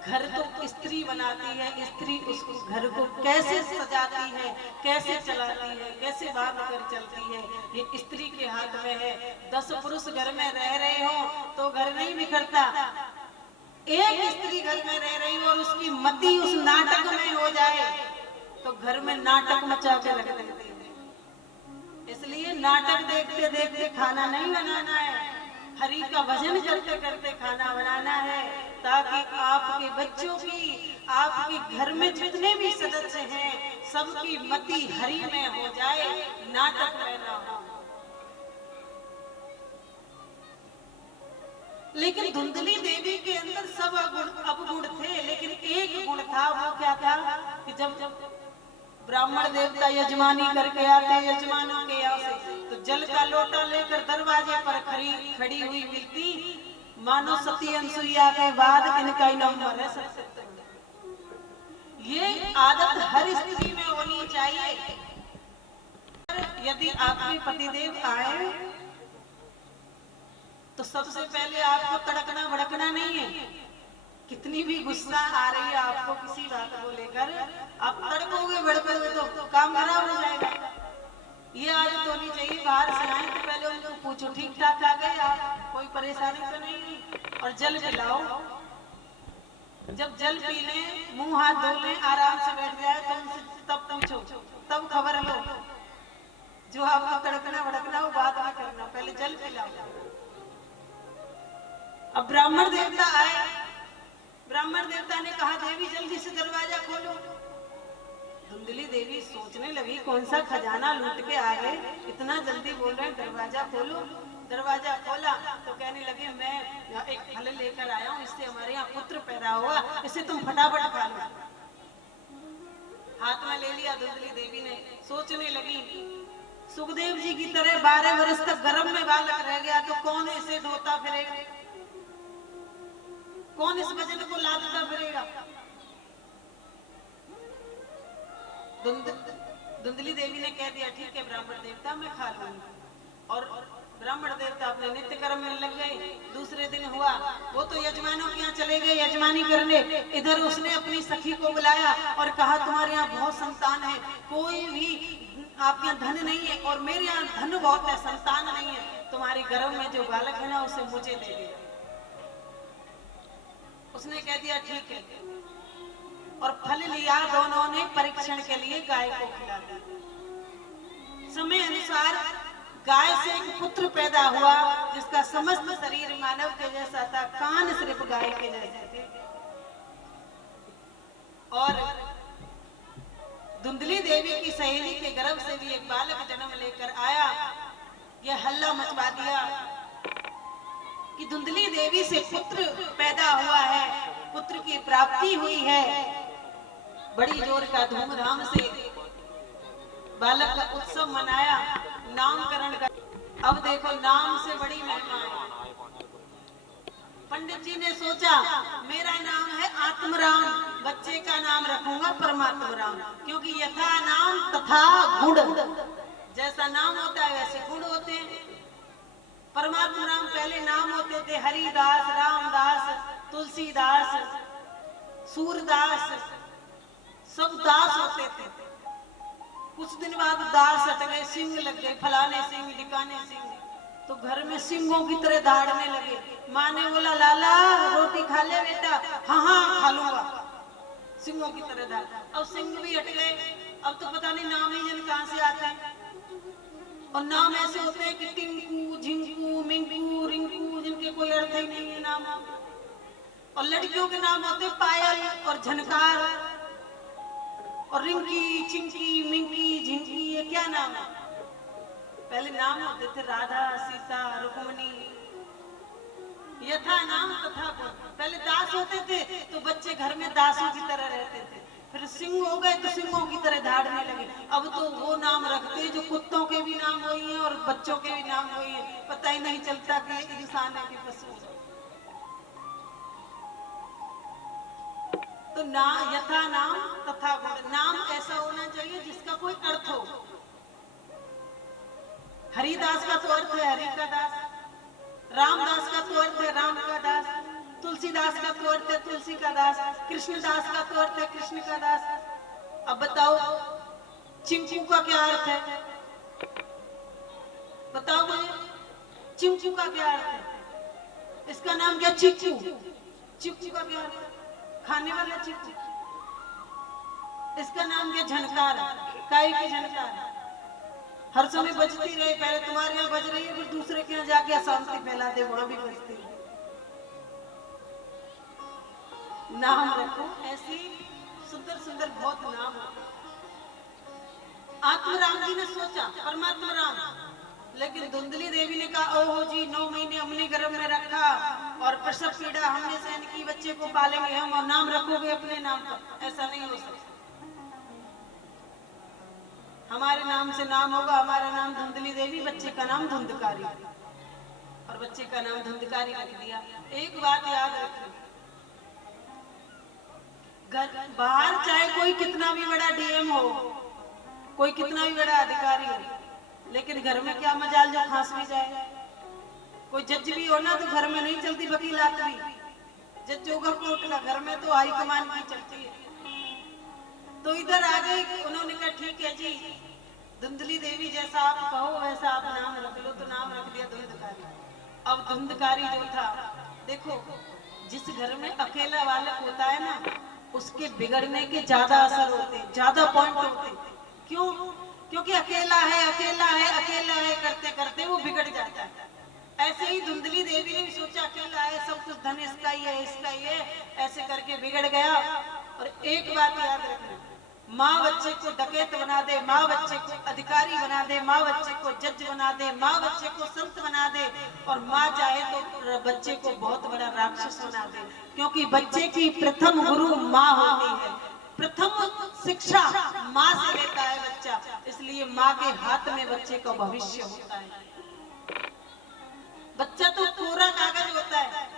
घर तो स्त्री बनाती है, स्त्री उस घर को कैसे सजाती है, कैसे चलाती है, कैसे बात कर चलती है, ये स्त्री के हाथ में है। 10 पुरुष घर में रह रहे हो तो घर नहीं बिखरता, एक स्त्री घर में रह रही हो और उसकी मति उस नाटक में हो जाए तो घर में नाटक मचा के रख देती है। इसलिए नाटक देखते देखते खाना नहीं बनाना है, हरि का भजन करते करते खाना बनाना है, ताकि आपके बच्चों की, आपके घर में जितने भी सदस्य हैं, सबकी मति हरि में हो जाए, नाटक में ना हो। लेकिन धुंधली देवी के अंदर सब अवगुण थे, लेकिन एक गुण था, वो क्या था कि जब ब्राह्मण देवता यजमानी करके आते यजमानों के यहाँ से, तो जल का लोटा लेकर दरवाजे पर खड़ी हुई मिलती, मानो सती अनसुईया के बाद इनका ही नंबर है सबसे। ये आदत हर स्त्री में होनी चाहिए। यदि आपके पतिदेव आए तो सबसे पहले आपको तड़कना भड़कना नहीं है। कितनी भी गुस्सा आ रही है आपको किसी बात को लेकर, आप तड़कोगे भड़कोगे तो काम खराब हो जाएगा। ये आदत होनी चाहिए, बाहर से आए तो पहले उनको पूछो ठीक ठाक आ गए आप, कोई परेशानी तो नहीं, और जल पिलाओ। जब जल पी लें, मुंह हाथ धो लें, आराम से बैठ जाए तो उनसे तब पूछो, तब खबर लो। जो आपको तड़कना भड़कना वो बात में करना, पहले जल पिलाओ। अब ब्राह्मण देवता आए, ब्राह्मण देवता ने कहा देवी जल्दी से दरवाजा खोलो। धुंधली देवी सोचने लगी कौन सा खजाना लूट के आ गए, इतना जल्दी बोल रहे हैं दरवाजा खोलो। दरवाजा खोला तो कहने लगे मैं एक फल लेकर आया हूँ, इससे हमारे यहाँ पुत्र पैदा होगा, इसे तुम फटाफट खा लो। हाथ में ले लिया धुंधली देवी ने, सोचने लगी सुखदेव जी की तरह 12 वर्ष तक गर्भ में बालक रह गया तो कौन इसे ढोता फिरेगा, कौन इस वजन को लादता फिरेगा। धुंधली देवी ने कह दिया ठीक है ब्राह्मण देवता मैं खा लूंगी, और ब्राह्मण देवता अपने नित्य कर्म में लग गए। दूसरे दिन हुआ, वो तो यजमानों के यहाँ चले गए यजमानी करने, इधर उसने अपनी सखी को बुलाया और कहा तुम्हारे यहाँ बहुत संतान है, कोई भी आपके यहाँ धन नहीं है और मेरे यहाँ धन बहुत है, संतान नहीं है, तुम्हारे गर्भ में जो बालक है ना उसे मुझे दे दिया। उसने कह दिया ठीक है, और फल लिया, दोनों ने परीक्षण के लिए गाय को खिला दिया। समय अनुसार गाय से एक पुत्र पैदा हुआ जिसका समस्त शरीर मानव के जैसा था, कान सिर्फ गाय के जैसे थे। और धुंधली देवी की सहेली के गर्भ से भी एक बालक जन्म लेकर आया। यह हल्ला मचवा दिया कि धुंधली देवी से पुत्र पैदा हुआ है, पुत्र की प्राप्ति हुई है। बड़ी जोर का धूमधाम से बालक का उत्सव मनाया, नामकरण का। अब देखो नाम से बड़ी महिमा है। पंडित जी ने सोचा मेरा नाम है आत्मराम, बच्चे का नाम रखूंगा परमात्मा राम, क्योंकि यथा नाम तथा गुण, जैसा नाम होता है वैसे गुण होते हैं। परमात्मा राम पहले नाम होते थे हरिदास, रामदास, तुलसीदास, सूरदास, सब दास होते थे। कुछ दिन बाद दास हट गए, सिंह लग गए, फलाने सिंह ढिकाने सिंह, तो घर में सिंहों की तरह दहाड़ने लगे। माँ ने बोला लाला रोटी खा ले बेटा, हाँ हाँ खा लूंगा, सिंहों की तरह धाड़। अब सिंह भी हट गए, अब तो पता नहीं नाम ही जन कहां से आते हैं। और नाम ऐसे होते हैं कि टिंकू, झिंकू, मिंकू, रिंकू, जिनके कोई अर्थ ही नहीं है नाम। और लड़कियों के नाम होते हैं पायल और झनकार और रिंकी, चिंकी, मिंकी, झिंकी। ये क्या नाम है? पहले नाम होते थे राधा, सीता, रुक्मणी। यथा नाम तथा गुण। पहले दास होते थे तो बच्चे घर में दासों की तरह रहते थे, फिर सिंह हो गए तो सिंहों की तरह धाड़ने लगे। अब तो वो नाम रखते हैं जो कुत्तों के भी नाम वही हैं और बच्चों के भी नाम वही हैं, पता ही नहीं चलता कि इंसान है कि पशु। तो ना यथा नाम तथा गुण, नाम ऐसा होना चाहिए जिसका कोई अर्थ हो। हरिदास का तो अर्थ है हरि का दास, रामदास का तो अर्थ है राम का दास, तुलसीदास का तो अर्थ है तुलसी का दास, कृष्णदास का तो अर्थ है कृष्ण का दास। अब बताओ चिंकू का क्या अर्थ है? बताओ मुझे, चिंकू का क्या अर्थ है? इसका नाम क्या? चिक्कू। चिक्कू का क्या अर्थ है? खाने वाला चिक्कू। इसका नाम क्या? झनकार। काई की झनकार। हर समय बजती रहे, पहले तुम्हारे यहाँ बज रही है फिर दूसरे के यहाँ जाके अशांति फैला दे, वहां भी बजती है। नाम रखो, ऐसी सुंदर सुंदर बहुत नाम हो। आत्मराम जी ने सोचा परमात्मा राम, लेकिन धुंधली देवी ने कहा ओहो जी 9 महीने हमने गर्भ में रखा और प्रसव पीड़ा हमने सहन की, बच्चे को पालेंगे हम और नाम रखोगे अपने नाम पर। ऐसा नहीं हो सकता, हमारे नाम से नाम होगा। हमारा नाम धुंधली देवी, बच्चे का नाम धुंधकारी, और बच्चे का नाम धुंधकारी रख दिया। एक बात याद रखना, घर बाहर चाहे कोई कितना भी बड़ा डीएम हो, कोई कितना भी बड़ा अधिकारी हो, लेकिन घर में क्या मजाल जो फांस भी जाए। कोई जज भी हो ना तो घर में नहीं चलती वकीलात भी, जज होगा कोर्ट का, घर में तो हाई कमान की चलती है। तो इधर आ गई, उन्होंने कहा ठीक है जी धुंधली देवी जैसा आप कहो वैसा आप नाम रख लो, तो नाम रख दिया धुंधकारी। अब धुंधकारी जो था, देखो जिस घर में अकेला बालक होता है ना, उसके बिगड़ने के ज्यादा असर होते हैं, ज्यादा पॉइंट होते हैं। क्यों? क्योंकि अकेला है अकेला है अकेला है करते करते वो बिगड़ जाता है। ऐसे ही धुंधली देवी ने भी सोचा अकेला है, सब कुछ धन इसका ही है इसका ही है, ऐसे करके बिगड़ गया। और एक बात याद रखना, माँ बच्चे को डकैत बना दे, माँ बच्चे को अधिकारी बना दे, माँ बच्चे को जज बना दे, माँ बच्चे को संत बना दे, और माँ चाहे तो बच्चे को बहुत बड़ा राक्षस बना दे। क्योंकि बच्चे की प्रथम गुरु माँ होती है, प्रथम शिक्षा माँ से लेता है बच्चा, इसलिए माँ के हाथ में बच्चे का भविष्य होता है। बच्चा तो कोरा कागज होता है,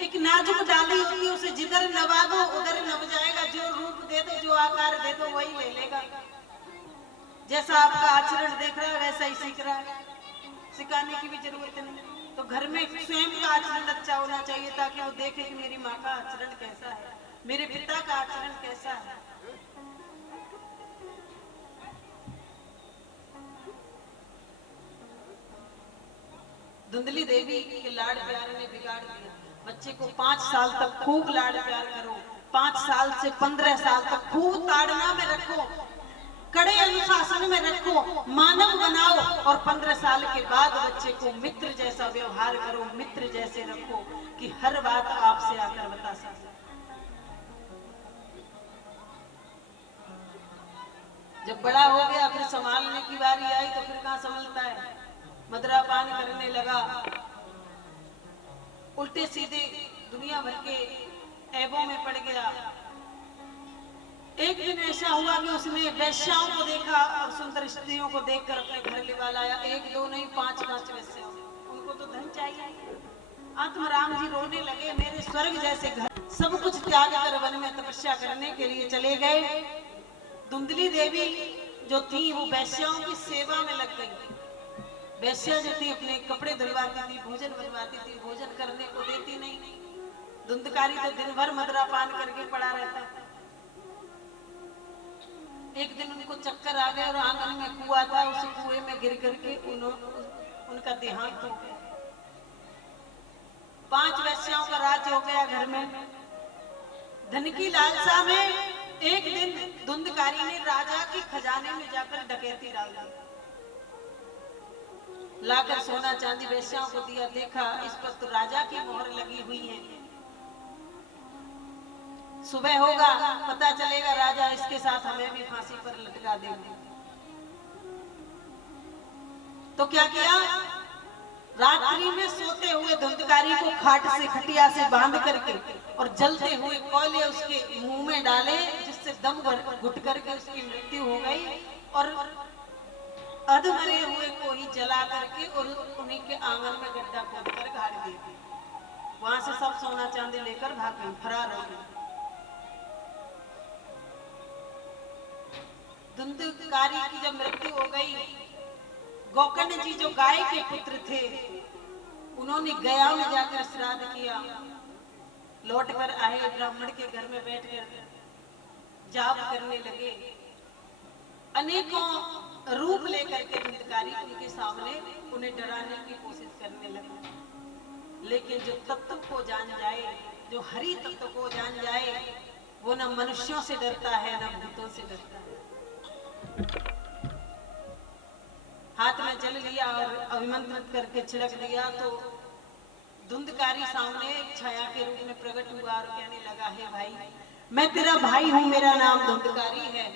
एक नाजुक डाली होती है, उसे जिधर नवा दो उधर नब जाएगा। जो रूप दे दो, जो आकार दे दो, वही ले लेगा। जैसा आपका आचरण देख रहा है वैसा ही सीख रहा है, सिखाने की भी जरूरत नहीं। तो घर में स्वयं का आचरण अच्छा होना चाहिए, ताकि वो देखे कि मेरी माँ का आचरण कैसा है, मेरे पिता का आचरण कैसा है। धुंधली देवी के लाड़ प्यार ने बिगाड़ दिया। बच्चे को 5 साल तक खूब लाड़ प्यार करो, 5 साल से 15 साल तक खूब ताड़ना में रखो, कड़े अनुशासन में रखो, मानव बनाओ, और 15 साल के बाद बच्चे को मित्र जैसा व्यवहार करो, मित्र जैसे रखो कि हर बात आपसे आकर बता सके। जब बड़ा हो गया फिर संभालने की बारी आई तो फिर कहाँ संभलता है, मदरापान करने लगा, उल्टे सीधे दुनिया भर के ऐबों में पड़ गया। एक दिन ऐसा हुआ कि उसने वैश्याओं को देखा और सुंदर स्त्रियों को देखकर अपने घर लेवा लाया। 1 2 नहीं 5 वैश्याओं, उनको तो धन चाहिए। आत्माराम जी रोने लगे, मेरे स्वर्ग जैसे घर, सब कुछ त्याग कर वन में तपस्या करने के लिए चले गए। धुंधली देवी जो थी वो वैश्याओं की सेवा में लग गई। वैश्या जो थी अपने कपड़े धुलवाती थी, भोजन बनवाती थी, भोजन करने को देती नहीं। धुंधकारी तो दिन भर मदरा पान करके पड़ा रहता था। एक दिन उनको चक्कर आ गया और आंगन में कुआं था, उस कुएं में गिर करके उनका देहांत हो गया। 5 वैश्याओं का राज राज हो गया घर में। धन की लालसा में एक दिन धुंधकारी ने राजा के खजाने में जाकर डकैती डाल दी। लाकर सोना चांदी वेश्याओं को दिया, देखा इस पर तो राजा की मोहर लगी हुई है। सुबह होगा पता चलेगा राजा इसके साथ हमें भी फांसी पर लटका देंगे। तो क्या किया, रात्रि में सोते हुए धुंधकारी को खाट से खटिया से बांध करके और जलते हुए कोयले उसके मुंह में डाले, जिससे दम घुट करके उसकी मृत्यु हो गई। और अधमरे हुए को ही जला करके और उन्हीं के आंगन में गड्ढा खोद कर गाड़ दिया। वहां से सब सोना चांदी लेकर भाग गई, फरार हो गई। धुंधकारी की जब मृत्यु हो गई, गोकर्ण जी जो गाय के पुत्र थे, उन्होंने गया में जाकर श्राद्ध किया। लौट कर आए, ब्राह्मण के घर में बैठकर जाप करने लगे। अनेकों रूप लेकर के धुंधकारी उनके सामने उन्हें डराने की कोशिश करने लगे। लेकिन जो तत्व को जान जाए, जो हरि तत्व को जान जाए, वो न मनुष्यों से डरता है न भूतों से डरता है। हाथ में जल लिया और अभिमंत्रित करके छिड़क दिया तो धुंधकारी सामने एक छाया के रूप में प्रकट हुआ और कहने लगा, हे भाई, मैं तेरा भाई हूं, मेरा नाम धुंधकारी है,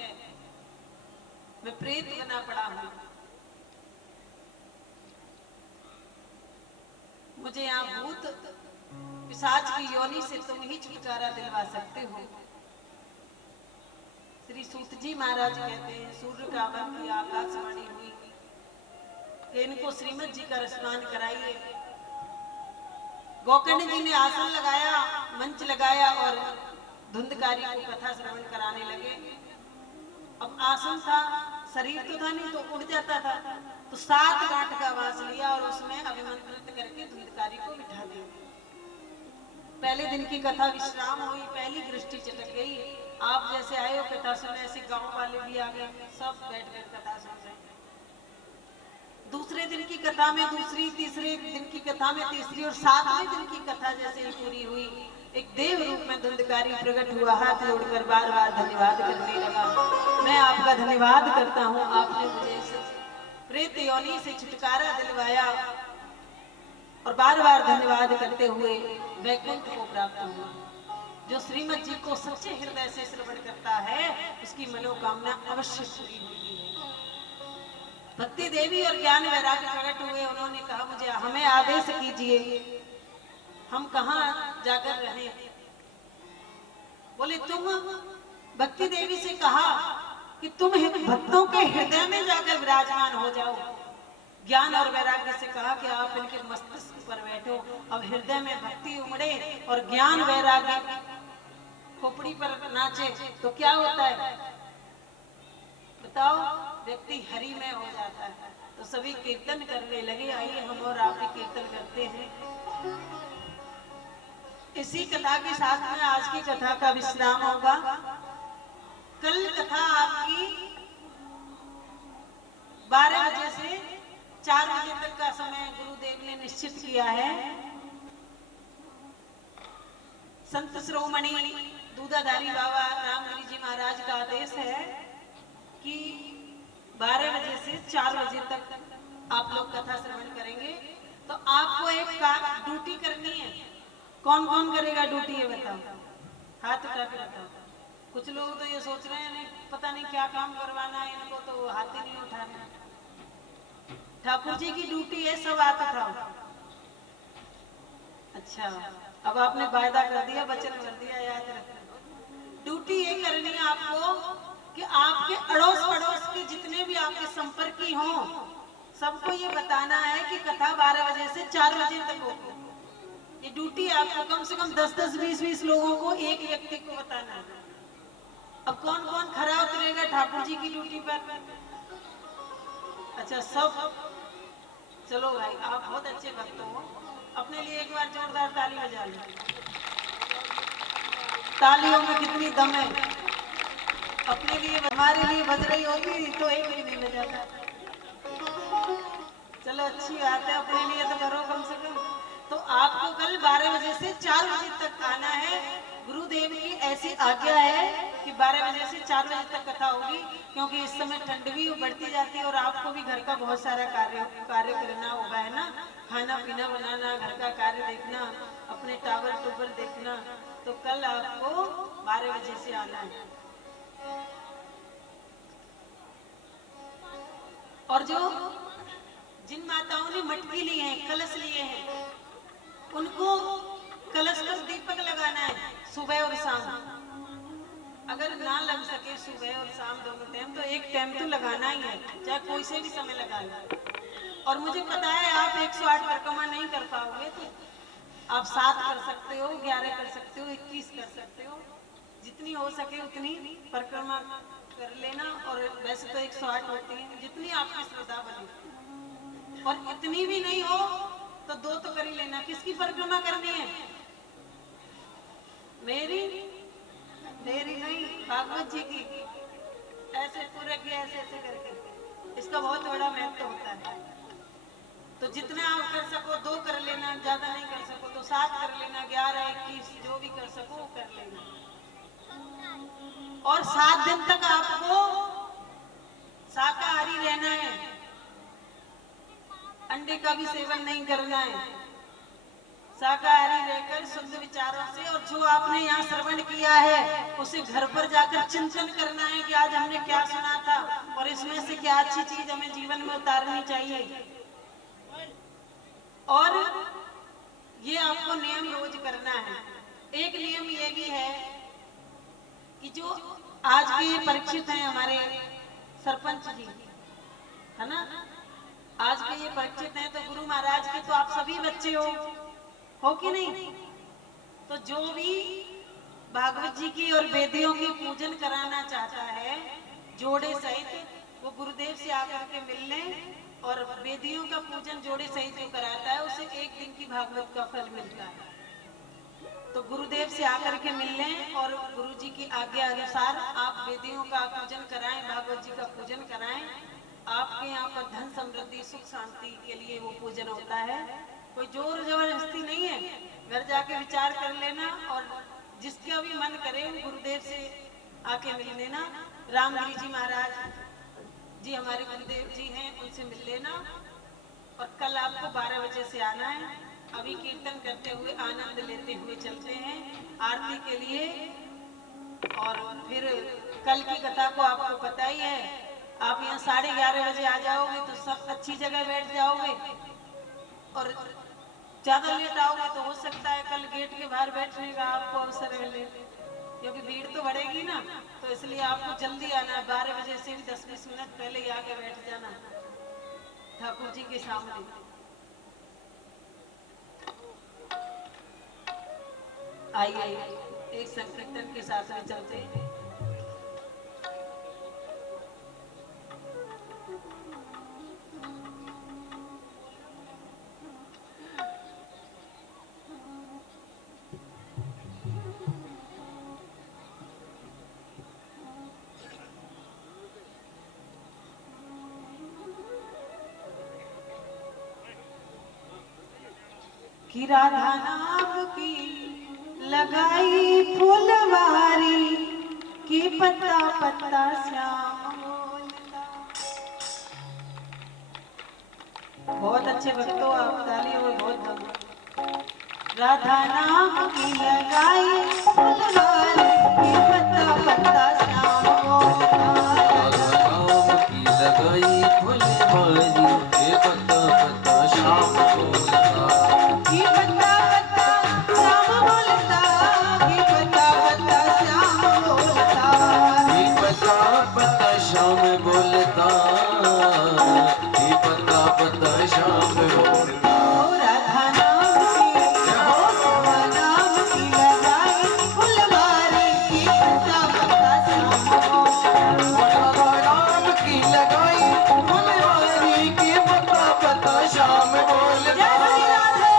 मैं प्रेत बना पड़ा हूं, मुझे यहाँ भूत पिशाच की योनि से तुम ही छुटकारा दिलवा सकते हो। श्री सूत जी महाराज कहते हैं, सूर्य का वन की आकाशवाणी हुई कि इनको श्रीमद जी का स्नान कराइए। गोकर्ण जी ने आसन लगाया, मंच लगाया और धुंधकारी को कथा श्रवण कराने लगे। अब आसन था, शरीर तो था नहीं तो उड़ जाता था, तो 7 गांठ का वास लिया और उसमें अभिमंत्रित करके धुंधकारी को बिठा दिया। पहले दिन की कथा विश्राम हुई, पहली दृष्टि चटक गई। आप जैसे आए हो कथा सुन, ऐसे गांव वाले भी आ गए, सब बैठ कर कथा सुन रहे। दूसरे दिन की कथा में दूसरी, तीसरे दिन की कथा में तीसरी और 7वें दिन की कथा जैसे ही पूरी हुई, एक देव रूप में धुंधकारी प्रकट हुआ, हाथ जोड़कर बार बार धन्यवाद करने लगा। मैं आपका धन्यवाद करता हूँ, आपने मुझे इस प्रेत योनि से छुटकारा दिलवाया। और बार बार धन्यवाद करते हुए वैकुंठ को प्राप्त हुआ। जो श्रीमद जी को सच्चे हृदय से श्रवण करता है, उसकी मनोकामना अवश्य पूरी होती है। भक्ति देवी और ज्ञान वैराग्य प्रकट हुए, उन्होंने कहा, मुझे हमें आदेश कीजिए, हम कहाँ जाकर रहें। बोले, तुम भक्ति देवी से कहा कि तुम भक्तों के हृदय में जाकर विराजमान हो जाओ। ज्ञान और वैराग्य से कहा कि आप इनके मस्तिष्क पर बैठो। अब हृदय में भक्ति उमड़े और ज्ञान वैराग्य खोपड़ी पर नाचे तो क्या होता है बताओ? व्यक्ति हरि में हो जाता है। तो सभी कीर्तन करने लगे। आइए हम और आप भी कीर्तन करते हैं। इसी कथा के साथ में आज की कथा का विश्राम होगा। कल कथा आपकी 12 बजे से 4 बजे तक का समय गुरुदेव ने निश्चित किया है। संत श्रोमणी दूधाधारी बाबा रामगिरी जी महाराज का आदेश है कि 12 बजे से 4 बजे तक आप लोग कथा श्रवण करेंगे। तो आपको एक ड्यूटी करनी है। कौन कौन करेगा ड्यूटी ये बताओ, हाथ उठा के बताओ। कुछ लोग तो ये सोच रहे हैं पता नहीं क्या काम करवाना है इनको, तो हाथ ही नहीं उठाना। ठाकुर जी की ड्यूटी है, सब हाथ उठाओ। अच्छा, अब आपने वायदा कर दिया, वचन कर दिया, याद रखना। ड्यूटी ये करनी है आपको कि आपके अड़ोस पड़ोस के जितने भी आपके संपर्की हों, सबको ये बताना है कि कथा 12 बजे से 4 बजे तक होगी। ये ड्यूटी आपको कम से कम 10-10, 20-20 लोगों को, एक व्यक्ति को बताना है। अब कौन कौन खरा उतरेगा ठाकुर जी की ड्यूटी पर? अच्छा, सब। चलो भाई, आप बहुत अच्छे भक्त हो। अपने लिए एक बार जोरदार ताली बजा लो। तालियों में कितनी दम है। अपने लिए, हमारे लिए बज रही होती तो एक भी नहीं बजाता। चलो अच्छी बात है, अपने लिए तो करो कम से कम। तो आपको कल 12 बजे से 4 बजे तक आना है। गुरुदेव की ऐसी आज्ञा है कि 12 बजे से 4 बजे तक कथा होगी, क्योंकि इस समय ठंड भी बढ़ती जाती है और आपको भी घर का बहुत सारा कार्य करना होगा, है ना। खाना पीना बनाना, घर का कार्य देखना, अपने टावर टूबर देखना। तो कल आपको 12 बजे से आना है। और जो जिन माताओं ने मटकी ली है, कलश लिए हैं, उनको कलश पर दीपक लगाना है सुबह और शाम। अगर ना लग सके सुबह और शाम दोनों टाइम, तो एक टाइम तो लगाना ही है, चाहे कोई से भी समय लगा ले। और मुझे पता है आप 108 परिक्रमा नहीं कर पाओगे, तो आप 7 कर सकते हो, 11 कर सकते हो, 21 कर सकते हो, जितनी हो सके उतनी परिक्रमा कर लेना। और वैसे तो 108 होती है, जितनी आपकी श्रद्धा बनी। और इतनी भी नहीं हो तो 2 तो कर ही लेना। किसकी परिक्रमा करनी है? मेरी नहीं, भागवत जी की। ऐसे पूरे किया, ऐसे करके। इसका बहुत बड़ा महत्व होता है। तो जितना आप कर सको 2 कर लेना, ज्यादा नहीं कर सको तो 7 कर लेना, 11, 21 जो भी कर सको वो कर लेना। और 7 दिन तक आपको शाकाहारी रहना है, अंडे का भी सेवन नहीं करना है। शाकाहारी रहकर शुद्ध विचारों से, और जो आपने यहाँ श्रवण किया है उसे घर पर जाकर चिंतन करना है कि आज हमने क्या सुना था और इसमें से क्या अच्छी चीज हमें जीवन में उतारनी चाहिए। और ये आपको नियम रोज करना है। एक नियम ये भी है कि जो आज के ये परीक्षित हैं हमारे सरपंच जी, है ना, आज के ये परीक्षित हैं, तो गुरु महाराज के तो आप सभी बच्चे हो कि नहीं। तो जो भी भागवत जी की और वेदियों की पूजन कराना चाहता है जोड़े सहित, वो गुरुदेव से आकर के मिल लें। और वेदियों का पूजन जोड़े सहित जो कराता है उसे 1 दिन की भागवत का फल मिलता है। तो गुरुदेव से आकर के मिल लें और गुरु जी की आज्ञा अनुसार आप वेदियों का पूजन कराएं, भागवत जी का पूजन कराएं। आपके यहाँ पर धन समृद्धि सुख शांति के लिए वो पूजन होता है। कोई जोर जबरदस्ती नहीं है, घर जाके विचार कर लेना और जिसका भी मन करे वो गुरुदेव से आके मिल लेना। रामगिरी जी महाराज जी हमारे गुरुदेव जी हैं, उनसे मिल लेना। और कल आपको 12 बजे से आना है। अभी कीर्तन करते हुए आनंद लेते हुए चलते हैं आरती के लिए। और फिर कल की कथा को आपको पता ही है, आप यहाँ 11:30 बजे आ जाओगे तो सब अच्छी जगह बैठ जाओगे। और ज्यादा लेट आओगे तो हो सकता है कल गेट के बाहर बैठने का आपको अवसर मिले, क्योंकि भीड़ तो बढ़ेगी ना। तो इसलिए आपको जल्दी आना है, 12 बजे से भी 10-20 मिनट पहले ही आके बैठ जाना ठाकुर जी के सामने। आइए एक संकीर्तन के साथ में चलते हैं। कि राधा नाम की लगाई फुलवारी, कि पत्ता पत्ता श्याम बोलता। बहुत अच्छे भक्त हो आप, ताली हो बहुत। राधा नाम की लगाई फुलवारी, कि पत्ता पत्ता श्याम बोलता। राधा नाम की लगाई फुलवारी, के पत्ता पत्ता श्याम बोलता। कि पत्ता पत्ता श्याम बोलता, कि पत्ता पत्ता श्याम बोलता। के पत्ता पत्ता श्याम बोलता, के पत्ता पत्ता श्याम बोलता। राधा नाम की लगाई फुलवारी, कि पत्ता पत्ता श्याम बोलता। राधा नाम की लगाई फुलवारी, के पत्ता पत्ता श्याम बोलता। जय श्री राधे।